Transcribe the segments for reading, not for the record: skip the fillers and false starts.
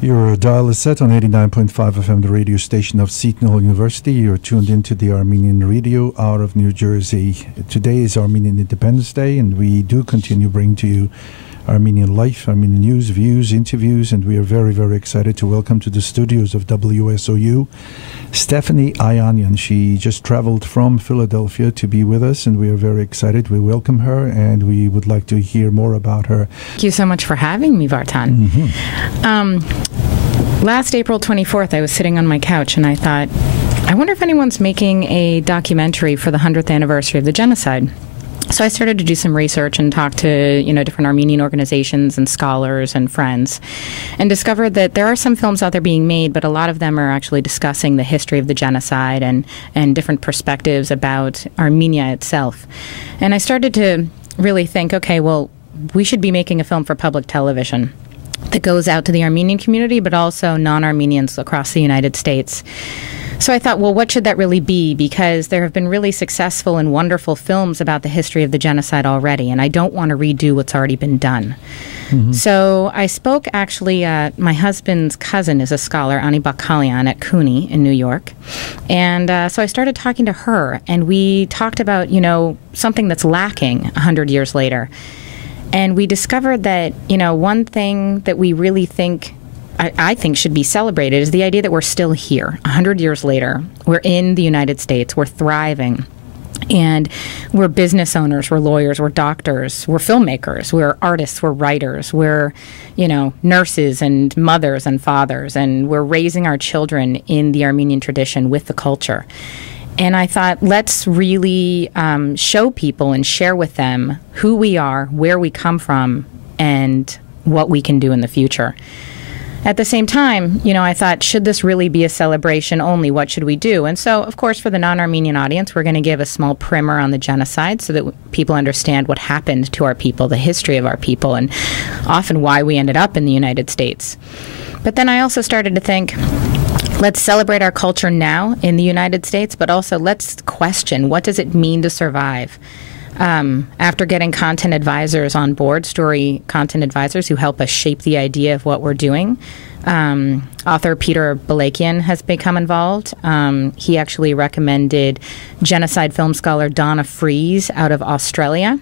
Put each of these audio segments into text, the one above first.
Your dial is set on 89.5 FM, the radio station of Seton Hall University. You're tuned into the Armenian radio out of New Jersey. Today is Armenian Independence Day, and we do continue bringing to you Armenian life, Armenian news, views, interviews, and we are very, very excited to welcome to the studios of WSOU Stephanie Ayanian. She just traveled from Philadelphia to be with us, and we are very excited. We welcome her, and we would like to hear more about her. Thank you so much for having me, Vartan. Last April 24th, I was sitting on my couch, and I thought, I wonder if anyone's making a documentary for the 100th anniversary of the genocide. So I started to do some research and talk to, different Armenian organizations and scholars and friends, and discovered that there are some films out there being made, but a lot of them are actually discussing the history of the genocide and different perspectives about Armenia itself. And I started to really think, okay, well, we should be making a film for public television that goes out to the Armenian community, but also non-Armenians across the United States. So I thought, well, what should that really be? Because there have been really successful and wonderful films about the history of the genocide already, and I don't want to redo what's already been done. So I spoke, actually, my husband's cousin is a scholar, Ani Bakalian, at CUNY in New York. And so I started talking to her, and we talked about, something that's lacking 100 years later. And we discovered that, one thing that we really think I think should be celebrated is the idea that we're still here 100 years later. We're in the United States. We're thriving. And we're business owners. We're lawyers. We're doctors. We're filmmakers. We're artists. We're writers. We're, nurses and mothers and fathers. And we're raising our children in the Armenian tradition with the culture. And I thought, let's really show people and share with them who we are, where we come from, and what we can do in the future. At the same time, I thought, should this really be a celebration only? What should we do? And so, of course, for the non-Armenian audience, we're going to give a small primer on the genocide so that people understand what happened to our people, the history of our people, and often why we ended up in the United States. But then I also started to think, let's celebrate our culture now in the United States, but also let's question, what does it mean to survive? After getting content advisors on board, story content advisors who help us shape the idea of what we're doing, author Peter Balakian has become involved. He actually recommended genocide film scholar Donna Fries out of Australia.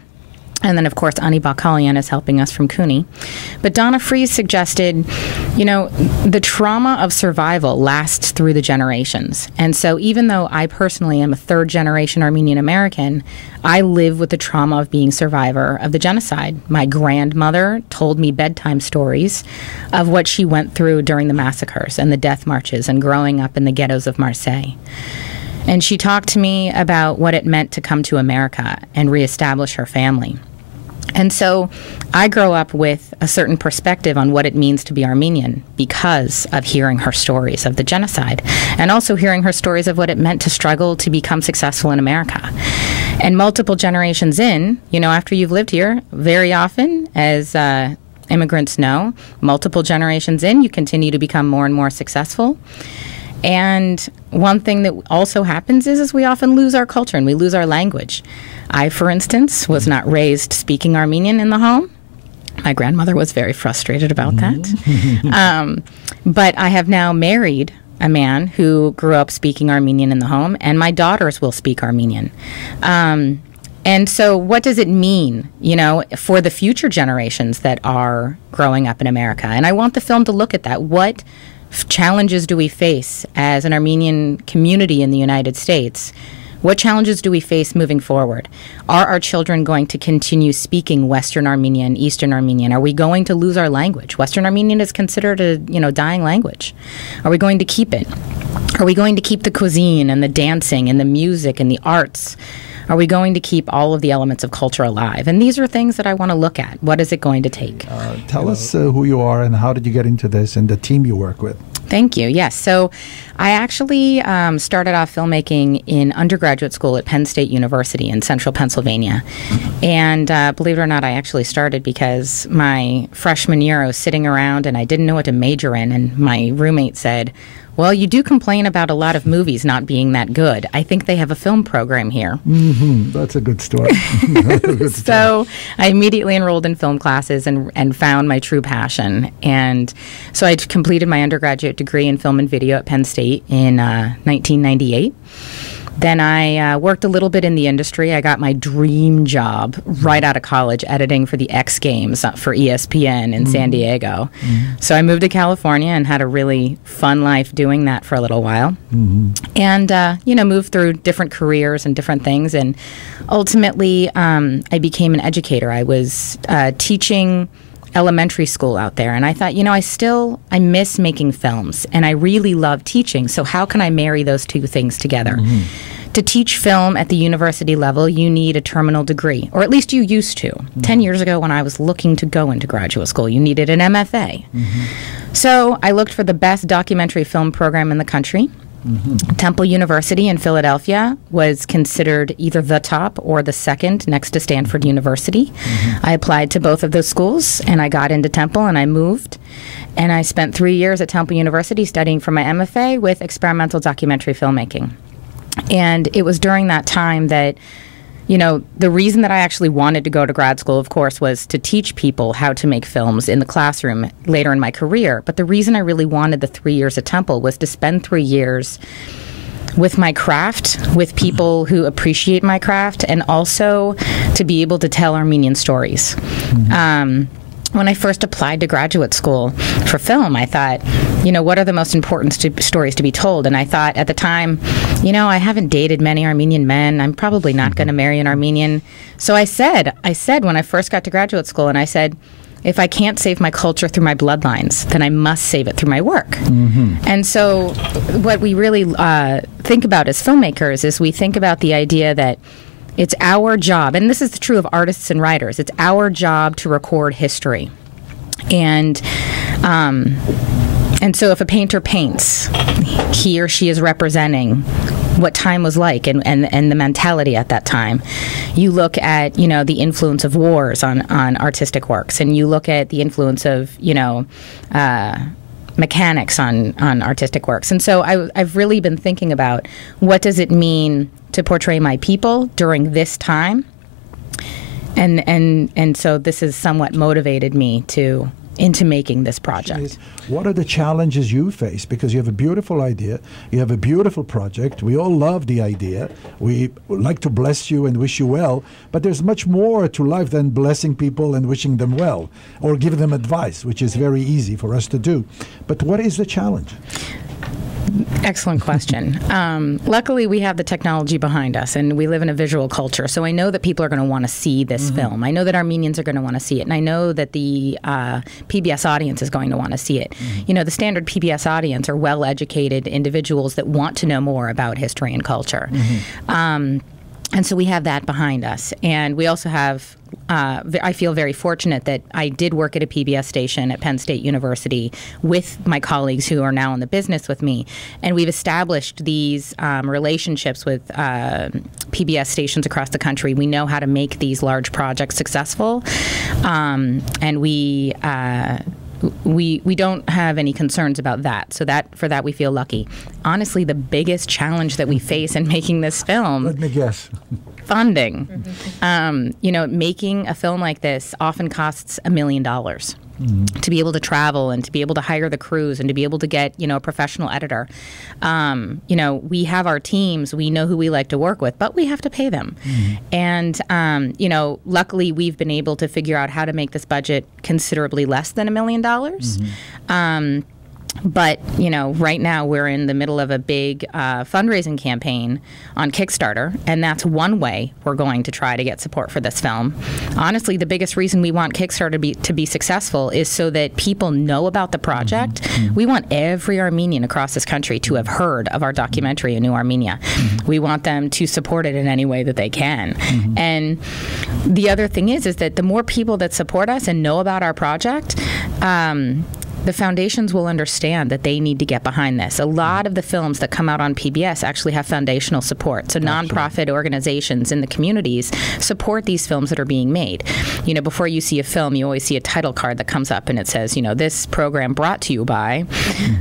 And then, of course, Ani Bakalian is helping us from CUNY. But Donna Fries suggested, the trauma of survival lasts through the generations. And so even though I personally am a third-generation Armenian American, I live with the trauma of being a survivor of the genocide. My grandmother told me bedtime stories of what she went through during the massacres and the death marches and growing up in the ghettos of Marseille. And she talked to me about what it meant to come to America and reestablish her family. And so I grow up with a certain perspective on what it means to be Armenian because of hearing her stories of the genocide and also hearing her stories of what it meant to struggle to become successful in America. And multiple generations in, after you've lived here, very often, as immigrants know, multiple generations in, you continue to become more and more successful. And one thing that also happens is we often lose our culture and we lose our language. I, for instance, was not raised speaking Armenian in the home. My grandmother was very frustrated about that. But I have now married a man who grew up speaking Armenian in the home, and my daughters will speak Armenian. And so what does it mean, for the future generations that are growing up in America? And I want the film to look at that. What challenges do we face as an Armenian community in the United States? What challenges do we face moving forward? Are our children going to continue speaking Western Armenian, Eastern Armenian? Are we going to lose our language? Western Armenian is considered a, dying language. Are we going to keep it? Are we going to keep the cuisine and the dancing and the music and the arts? Are we going to keep all of the elements of culture alive? And these are things that I want to look at. What is it going to take? Tell us who you are and how did you get into this and the team you work with. Thank you. Yes. So I actually started off filmmaking in undergraduate school at Penn State University in central Pennsylvania. And believe it or not, I actually started because my freshman year I was sitting around and I didn't know what to major in. And my roommate said, well, you do complain about a lot of movies not being that good. I think they have a film program here. That's a good story. So I immediately enrolled in film classes and found my true passion. And so I completed my undergraduate degree in film and video at Penn State in 1998. Then I worked a little bit in the industry. I got my dream job right out of college, editing for the X Games for ESPN in San Diego. So I moved to California and had a really fun life doing that for a little while. And, moved through different careers and different things. And ultimately, I became an educator. I was teaching elementary school out there, and I thought, I miss making films, and I really love teaching, so how can I marry those two things together? To teach film at the university level, you need a terminal degree, or at least you used to. 10 years ago when I was looking to go into graduate school, you needed an MFA. So I looked for the best documentary film program in the country. Temple University in Philadelphia was considered either the top or the second next to Stanford University. I applied to both of those schools, and I got into Temple, and I moved. And I spent 3 years at Temple University studying for my MFA with experimental documentary filmmaking. And it was during that time that, the reason that I actually wanted to go to grad school, of course, was to teach people how to make films in the classroom later in my career. But the reason I really wanted the 3 years at Temple was to spend 3 years with my craft, with people who appreciate my craft, and also to be able to tell Armenian stories. When I first applied to graduate school for film, I thought, what are the most important stories to be told? And I thought at the time, I haven't dated many Armenian men. I'm probably not going to marry an Armenian. So I said when I first got to graduate school, and I said, if I can't save my culture through my bloodlines, then I must save it through my work. And so what we really think about as filmmakers is we think about the idea that it's our job, and this is true of artists and writers, it's our job to record history. And so if a painter paints, he or she is representing what time was like and the mentality at that time. You look at, the influence of wars on artistic works, and you look at the influence of, mechanics on artistic works. And so I've really been thinking about what does it mean to portray my people during this time, and so this has somewhat motivated me into making this project. What are the challenges you face? Because you have a beautiful idea, you have a beautiful project. We all love the idea. We would like to bless you and wish you well, but there's much more to life than blessing people and wishing them well, or giving them advice, which is very easy for us to do. But what is the challenge? Excellent question. Luckily, we have the technology behind us, and we live in a visual culture. So I know that people are going to want to see this film. I know that Armenians are going to want to see it, and I know that the PBS audience is going to want to see it. The standard PBS audience are well-educated individuals that want to know more about history and culture. And so we have that behind us. And we also have, I feel very fortunate that I did work at a PBS station at Penn State University with my colleagues who are now in the business with me. And we've established these relationships with PBS stations across the country. We know how to make these large projects successful. And we don't have any concerns about that. So for that we feel lucky. Honestly, the biggest challenge that we face in making this film, let me guess, funding. Making a film like this often costs $1 million. To be able to travel and to be able to hire the crews and to be able to get, a professional editor. We have our teams, we know who we like to work with, but we have to pay them. And, luckily we've been able to figure out how to make this budget considerably less than $1 million. But, right now we're in the middle of a big fundraising campaign on Kickstarter, and that's one way we're going to try to get support for this film. Honestly, the biggest reason we want Kickstarter to be successful is so that people know about the project. We want every Armenian across this country to have heard of our documentary, A New Armenia. We want them to support it in any way that they can. And the other thing is that the more people that support us and know about our project, the foundations will understand that they need to get behind this. A lot of the films that come out on PBS actually have foundational support. So nonprofit organizations in the communities support these films that are being made. You know, before you see a film, you always see a title card that comes up and it says, you know, this program brought to you by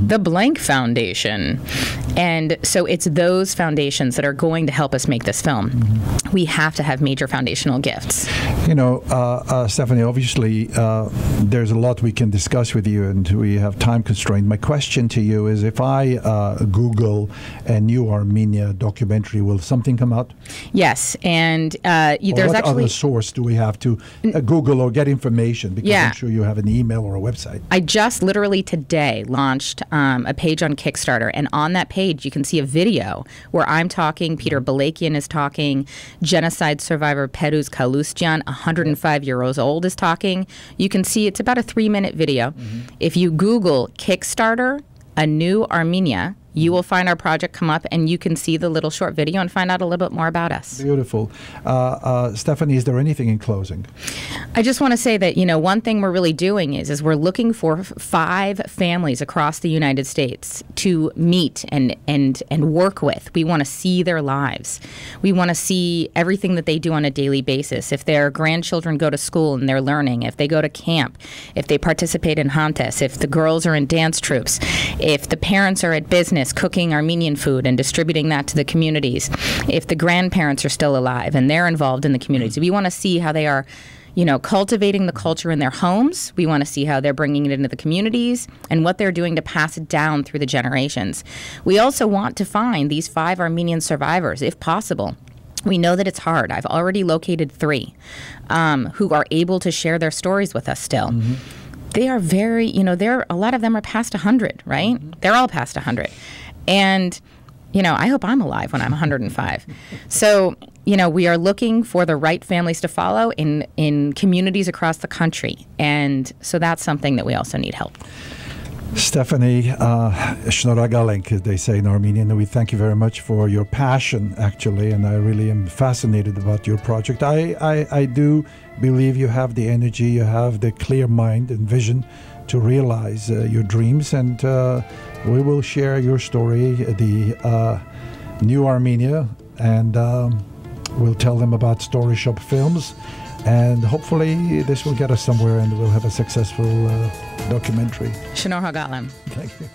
the blank foundation. And so it's those foundations that are going to help us make this film. We have to have major foundational gifts. You know, Stephanie, obviously there's a lot we can discuss with you, and we have time constraint. My question to you is, if I Google a new Armenia documentary, will something come out? Yes, and there's what actually... other source do we have to Google or get information? Because I'm sure you have an email or a website. I just literally today launched a page on Kickstarter, and on that page you can see a video where I'm talking, Peter Balakian is talking, genocide survivor Peruz Kalustian, 105 years old, is talking. You can see it's about a 3-minute video. If you Google Kickstarter, A New Armenia, you will find our project come up, and you can see the little short video and find out a little bit more about us. Beautiful. Stephanie, is there anything in closing? I just want to say that, you know, one thing we're really doing is we're looking for 5 families across the United States to meet and work with. We want to see their lives. We want to see everything that they do on a daily basis. If their grandchildren go to school and they're learning, if they go to camp, if they participate in Hantes, if the girls are in dance troops, if the parents are at business cooking Armenian food and distributing that to the communities, if the grandparents are still alive and they're involved in the communities. We want to see how they are, you know, cultivating the culture in their homes. We want to see how they're bringing it into the communities and what they're doing to pass it down through the generations. We also want to find these 5 Armenian survivors, if possible. We know that it's hard. I've already located 3 who are able to share their stories with us still. They are very, you know, a lot of them are past 100, right? They're all past 100. And, you know, I hope I'm alive when I'm 105. So, you know, we are looking for the right families to follow in communities across the country. And so that's something that we also need help. Stephanie, Shnoragalink, they say in Armenian, we thank you very much for your passion, actually, and I really am fascinated about your project. I do believe you have the energy, you have the clear mind and vision to realize your dreams, and we will share your story, the New Armenia, and we'll tell them about Story Shop Films, and hopefully this will get us somewhere and we'll have a successful documentary. Shanor Hagalam. Thank you.